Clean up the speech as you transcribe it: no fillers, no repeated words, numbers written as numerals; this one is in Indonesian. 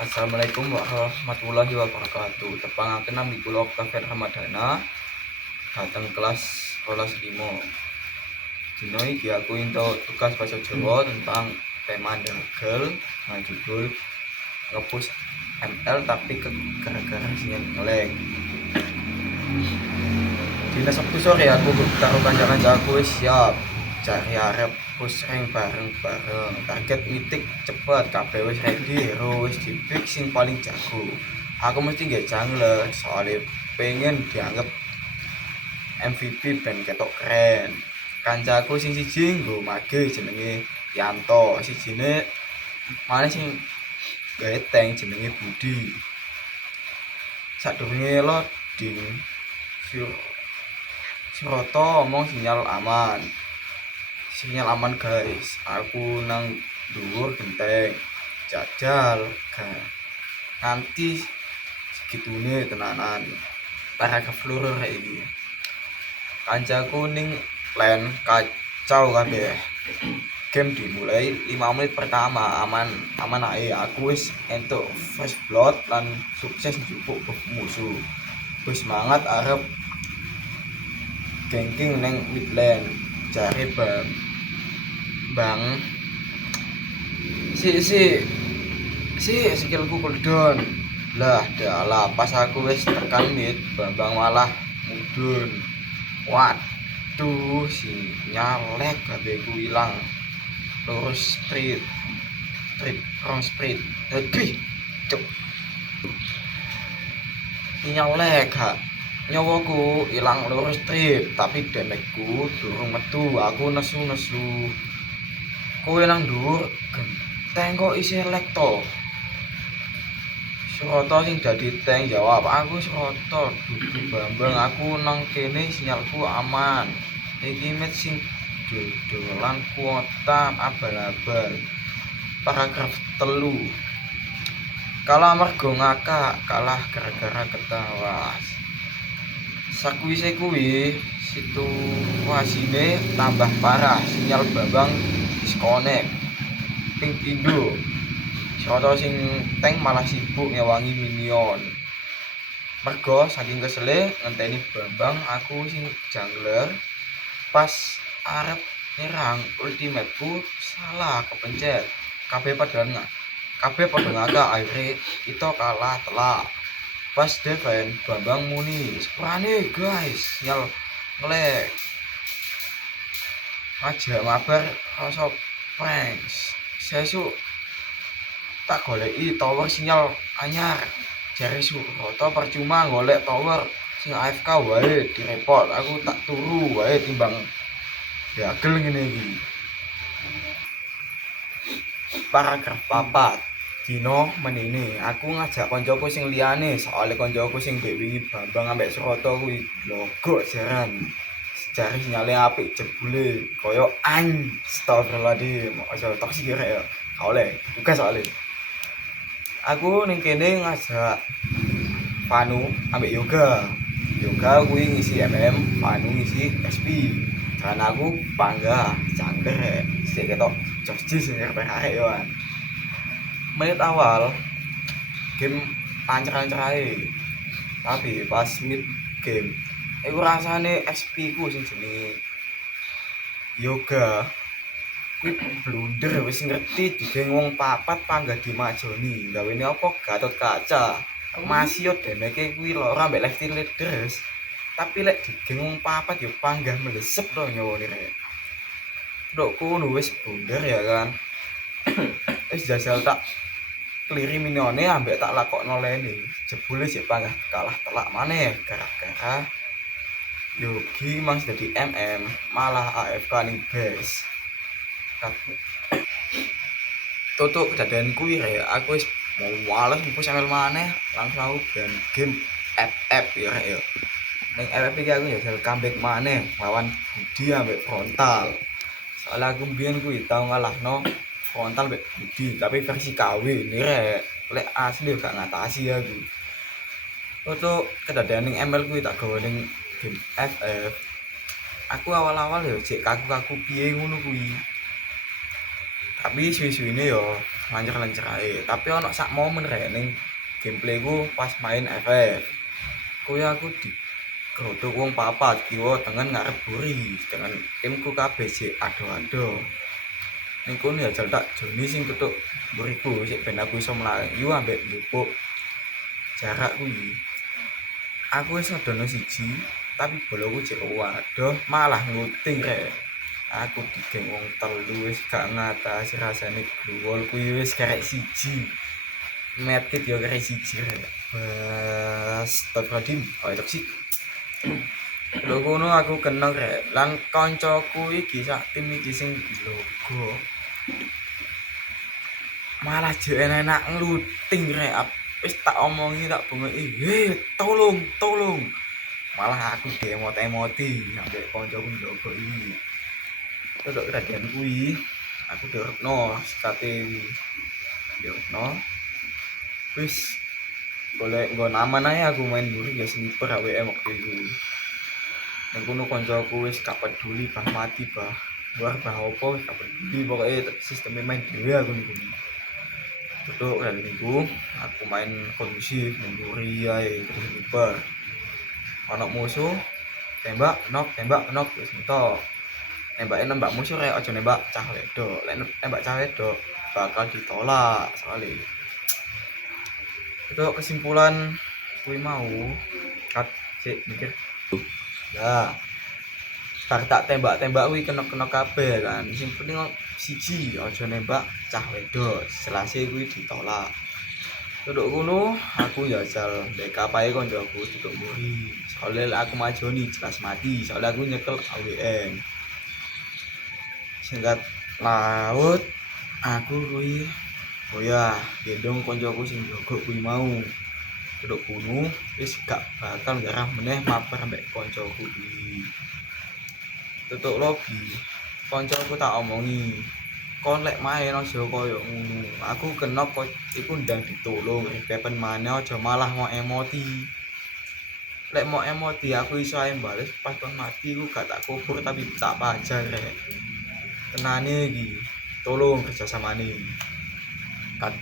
Assalamualaikum warahmatullahi wabarakatuh. Tepangaken nami kula Oktavian Ramadana dateng kelas 12 5. Dina iki aku entuk tugas bahasa Jawa tentang tema ndagel judul ngepus ML tapi gara-gara sinyal ngelag. Dina Sabtu sore aku karo kanca-kancaku wis siap cari arep push rank bareng-bareng. Target mitik cepet, kabeh wis ready, hero wis dipik sing paling jago. Aku mesti nggak jungler soalnya pengen dianggap MVP ben ketok keren. Kancaku sing siji nggo mage jenenge Yanto, sijine malah sing gawe tank jenenge Budi. Sadurunge loading Siroto omong sinyal aman. Sinyal aman guys. Aku nang dhuwur genteng. Jajal nganti segitune tenanan. Paragraf loro iki. Kancaku ning len kacau kabeh. Game dimulai 5 menit pertama aman ae. Aku wis entuk first blood lan sukses njupuk musuh. Wis semangat arep ganking neng mid lane. Cari bang si skillku cooldown lah dalah pas aku wis tekan mid bambang malah mudun. Waduh sinyal lag kabehku ilang. Lurus street wrong street cuk sinyal lag nyawaku ilang lurus trip tapi damage-ku durung metu. Aku nesu kowe nang dhuwur genteng kok isih lag to. Suroto sing dadi tank jawab, aku Suroto dudu Bambang, aku nang kene sinyalku aman. Iki match sing dodolan kuota abal-abal. Paragraf 3. Kalah mergo ngakak, kalah gara-gara ketawa. Sakwise kuwi situasine tambah parah, sinyal Bambang disconnect. Ping pindho. Soto sing tank malah sibuk ngewangi minion. Mergo saking kesele ngenteni Bambang, aku sing jungler pas arep nyerang ultimateku salah kepencet. Kabeh padha ngakak akhirnya kita kalah telak. Pas defend Bambang muni sepurane guys sinyal ngelag aja mabar rasa pranks. Sesuk tak goleki tower sinyal anyar jare Suroto percuma golek tower sing AFK wae direport. Aku tak turu wae timbang diagel ngene iki. Paragraf 4. Dino menini aku ngajak koncoku sing liyane soalnya koncoku sing wingi Bambang ambek Suroto kuwi logok jaran. Jare sinyale apik jebule koyo astagfirullahaladzim aja toksik ya oleh buka soalnya. Aku ning kene ngajak Vanu ambek Yoga kuwi ngisi MM, Vanu ngisi SP. Dan aku bangga jangkrik sik ketok jos-jos sing arek yo. Menit awal game lancar-lancar ae. Tapi pas mid game iku rasane SP ku sing jenenge Yoga kuwi blunder wis ngerti digeng wong papat panggah dimajoni. Gawene apa Gatot Kaca. Masih yo damage kuwi loro ambek left leaders. Tapi lek digeng wong papat yo panggah melesep to nyawane rek. Ndok kono wis blunder ya kan. Wis jajal tak kliri minione ambek tak lakokno lene. Jebule sik panggah kalah telak maneh gara-gara Yogi mas dadi MM malah AFK ning base. Tutuk kejadian kuwi rek aku wis males ngepus ML maneh langsung aku ban game FF ya rek yo. Ning FF iki aku jajal comeback maneh lawan Budi ambek Frontal. Soalnya aku mbiyen kuwi tau ngalahno Frontal mbek Budi tapi versi KW ini rek lek asli gak ngatasi aku. Untuk kedadian ning ML kuwi tak gawe ning game FF. Aku awal-awal ya cek kaku piye ngono kuwi. Tapi suwi-suwine yo lancar-lancar ae. Tapi ono sak momen rek ning gameplayku pas main FF. Kuwi aku digerodok wong papat kiwa tengen ngarep buri dengan timku kabeh sik ado-ado. Ning kono ya jal tak joni sing tutuk buriku sik ben aku iso mlayu ambek njupuk jarak kuwi. Aku wis ngedono siji, tapi boloku cek waduh malah nguting rek. Aku digeng wong telu wis gak ngatasi rasane gluwol kuwi wis karek siji. Medkit yo karek siji rek. Astagfirullahaladzim, oh toksik. Lho kono aku kena rek. Lan kancaku iki sak tim iki sing logo. Malah jek enak ngluting rek. Wis tak omongi tak bengoki, "Hei, tolong." Malah aku diemot-emoti ambek kancaku logo iki. Untuk kejadian kuwi aku diurupno sekate diurupno wis golek nggon aman ae aku main buri ya sniper AWM waktu itu nang kono kancaku wis gak peduli bah mati bah luar bah opo wis gak peduli pokoke sistem main dhewe aku niku tutuk kali niku aku main kondusif main buri ae terus sniper ono musuh tembak nok wis entok nembak musuh rek aja nembak cah wedok. Lek nembak cah wedok bakal ditolak soalnya. Itu kesimpulan kuwi mau kat sik mikir. Ya. Bar tak tembak kuwi kena kabeh kan. Sing penting siji aja nembak cah wedok. Selase kuwi ditolak. Duduk ngono aku jajal ndek kapae koncoku duduk mburi. Soalnya aku majoni jelas mati. Soalnya aku nyekel AWM. Singkat laut aku kuwi gendong koncoku sing jogok kuwi mau duduk kuno wis gak bakal ngarah meneh mabar ambek koncoku kuwi tutuk lobi koncoku tak omongi kon lek main aja koyo ngono aku kena kok iku ndang ditolong repepen maneh aja malah mau emoti lek mau emoti aku iso ae bales pas kon mati ku gak tak kubur tapi tak pajar rek tenane iki tolong kerjasamane kat